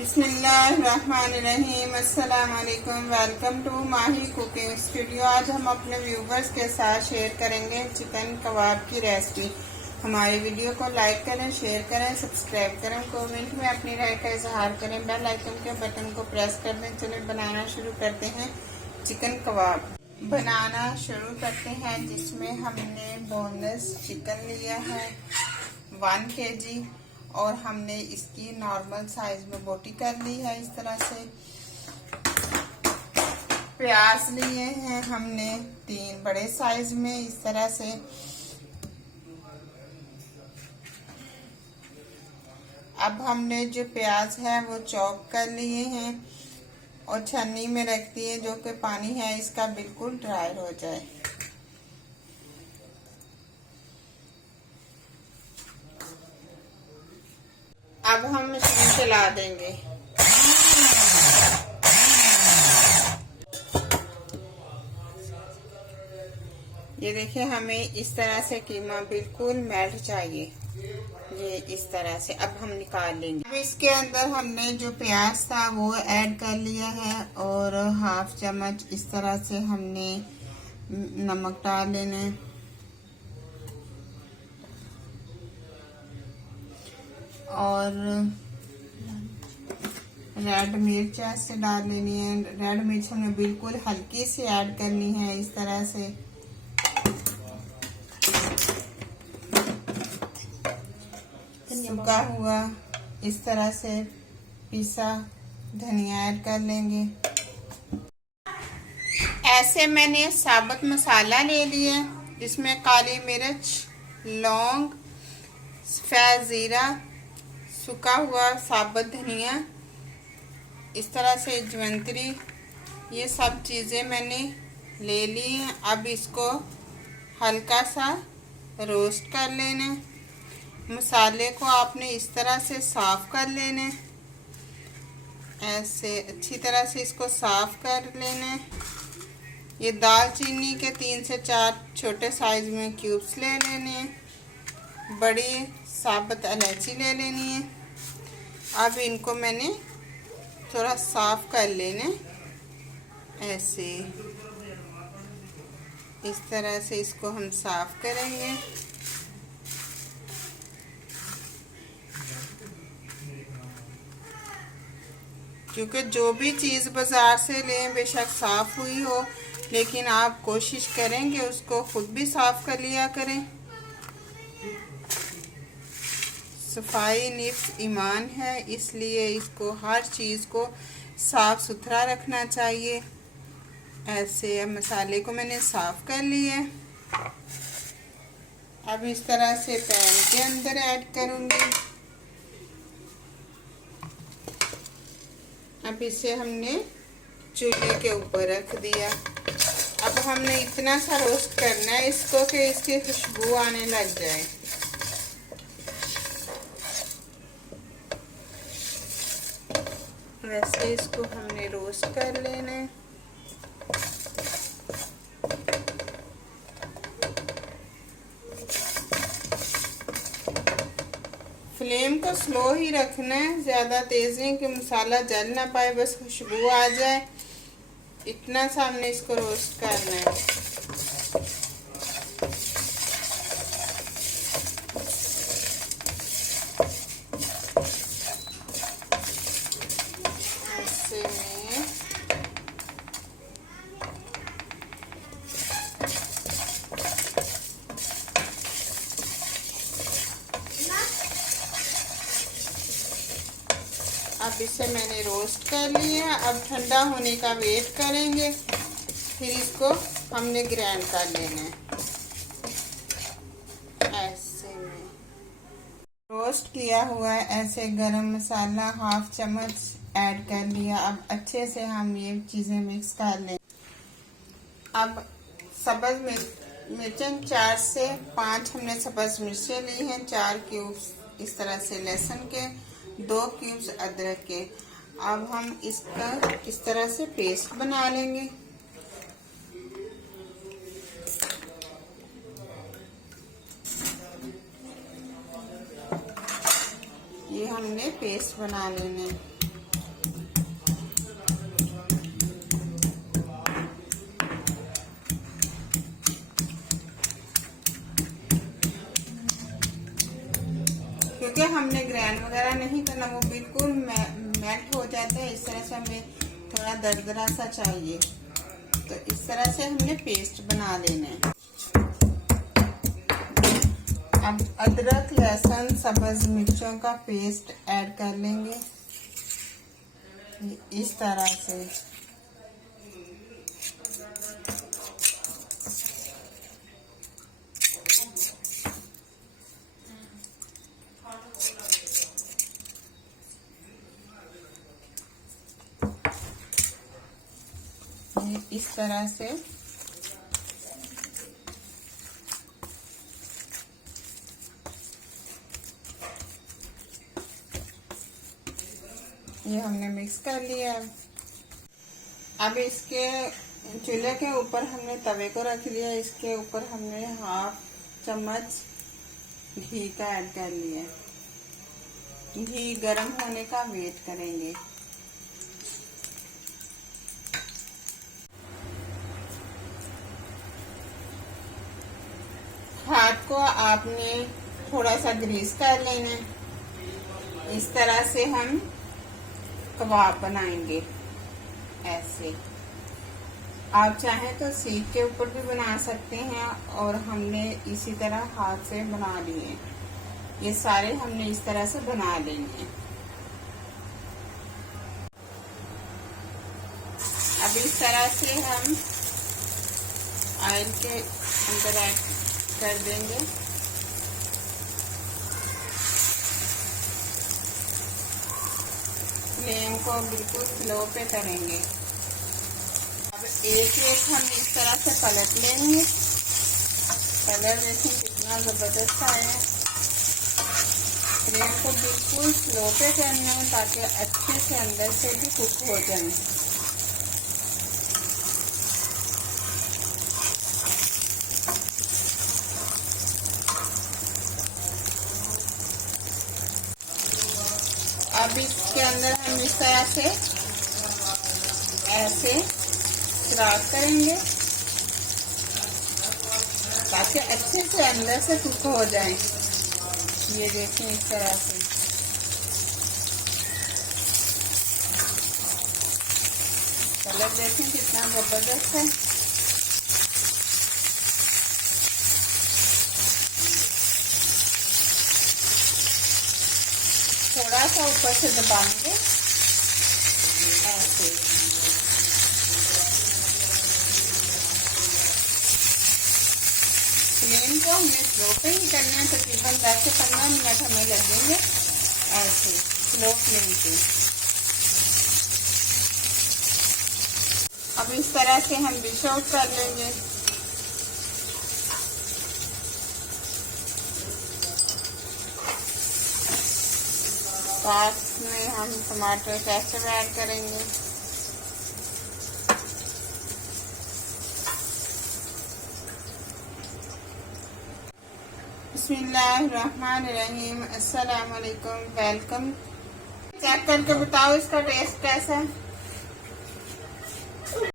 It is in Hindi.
बिस्मिल्लाहिर्रहमानिर्रहीम। अस्सलाम वालेकुम। Welcome to Mahi cooking studio. आज हम अपने व्यूवर्स के साथ शेयर करेंगे चिकन कबाब की रेसिपी। हमारे वीडियो को लाइक करें, शेयर करें, सब्सक्राइब करें, कमेंट में अपनी राय का इजहार करें, बेल आइकन के बटन को प्रेस कर दें। चलिए बनाना शुरू करते हैं। चिकन कबाब बनाना शुरू करते हैं, जिसमें हमने बोनलेस चिकन लिया है 1 kg और हमने इसकी नॉर्मल साइज में बोटी कर ली है। इस तरह से प्याज लिए हैं हमने 3 बड़े साइज में। इस तरह से अब हमने जो प्याज है वो चॉप कर लिए हैं और छन्नी में रख दिए, जो कि पानी है इसका बिल्कुल ड्राई हो जाए। अब हम मशीन चला देंगे। ये देखिए, हमें इस तरह से कीमा बिल्कुल मेल्ट चाहिए, ये इस तरह से। अब हम निकाल लेंगे। अब इसके अंदर हमने जो प्याज था वो ऐड कर लिया है और 1/2 चम्मच इस तरह से हमने नमक डाल लेना है और रेड मिर्च ऐसे डाल लेनी है। रेड मिर्च हमें बिल्कुल हल्की सी ऐड करनी है, इस तरह से। सूखा हुआ इस तरह से पिसा धनिया ऐड कर लेंगे। ऐसे मैंने साबुत मसाला ले लिया, जिसमें काली मिर्च, लौंग, सफेद जीरा, सूखा हुआ साबुत धनिया, इस तरह से जवंतरी, ये सब चीज़ें मैंने ले ली हैं। अब इसको हल्का सा रोस्ट कर लेना। मसाले को आपने इस तरह से साफ कर लेना, ऐसे अच्छी तरह से इसको साफ कर लेना। ये दालचीनी के 3 से 4 छोटे साइज में क्यूब्स ले लेने। बड़ी साबुत इलायची ले लेनी है। अब इनको मैंने थोड़ा साफ कर लेना, ऐसे इस तरह से इसको हम साफ करेंगे। क्योंकि जो भी चीज़ बाजार से लें बेशक साफ हुई हो, लेकिन आप कोशिश करें कि उसको खुद भी साफ कर लिया करें। सफाई निफ्स ईमान है, इसलिए इसको हर चीज़ को साफ सुथरा रखना चाहिए। ऐसे मसाले को मैंने साफ कर लिया। अब इस तरह से पैन के अंदर ऐड करूँगी। अब इसे हमने चूल्हे के ऊपर रख दिया। अब हमने इतना सा रोस्ट करना है इसको कि इसकी खुशबू आने लग जाए। वैसे इसको हमने रोस्ट कर लेना है। फ्लेम को स्लो ही रखना है, ज़्यादा तेज़ नहीं कि मसाला जल ना पाए, बस खुशबू आ जाए, इतना सा हमने इसको रोस्ट करना है। ऐसे में अब इसे मैंने रोस्ट कर लिया। अब ठंडा होने का वेट करेंगे, फिर इसको हमने ग्राइंड कर लेना है। ऐसे में रोस्ट किया हुआ है, ऐसे गरम मसाला 1/2 चम्मच ऐड कर लिया। अब अच्छे से हम ये चीज़ें मिक्स कर लें। अब सब्ज़ मिर्चें 4 से 5 हमने सब्ज़ मिर्चें ली हैं, 4 क्यूब्स इस तरह से लहसुन के, 2 क्यूब्स अदरक के। अब हम इसका इस तरह से पेस्ट बना लेंगे। ये हमने पेस्ट बना लेना है। हमने ग्राइंड वगैरह नहीं करना, वो बिल्कुल मेल्ट हो जाता है। इस तरह से हमें थोड़ा दरदरा सा चाहिए, तो इस तरह से हमने पेस्ट बना लेना है। अब अदरक, लहसुन, सब्ज मिर्चों का पेस्ट ऐड कर लेंगे इस तरह से। इस तरह से ये हमने मिक्स कर लिया। अब इसके चूल्हे के ऊपर हमने तवे को रख लिया, इसके ऊपर हमने 1/2 चम्मच घी का ऐड कर लिया। घी गर्म होने का वेट करेंगे। हाथ को आपने थोड़ा सा ग्रीस कर लेना है। इस तरह से हम कबाब बनाएंगे ऐसे। आप चाहें तो सीख के ऊपर भी बना सकते हैं, और हमने इसी तरह हाथ से बना लिए। ये सारे हमने इस तरह से बना लेंगे। अब इस तरह से हम ऑयल के अंदर ऐड कर देंगे। फ्लेम को बिल्कुल स्लो पे करेंगे। अब एक हम इस तरह से पलट लेंगे। कलर देखें कितना जबरदस्त आया है। फ्लेम को बिल्कुल स्लो पे करना है ताकि अच्छे से अंदर से भी कुक हो जाए। अब इसके अंदर हम इस तरह से ऐसे क्रॉस करेंगे ताकि अच्छे से अंदर से कुक हो जाए। ये देखें इस तरह से। कलर देखें कितना जबरदस्त है। थोड़ा सा ऊपर से दबाएंगे ऐसे। फ्लेम को हमने स्लो पे ही करना है। तकरीबन 10 से 15 मिनट हमें लगेंगे ऐसे स्लो फ्लेम पे। अब इस तरह से हम डिश आउट कर लेंगे। साथ में हम टमाटर केचप ऐड करेंगे। बिस्मिल्लाहिर्रहमानिर्रहीम। अस्सलाम वालेकुम। वेलकम। चेक करके बताओ इसका टेस्ट कैसा है।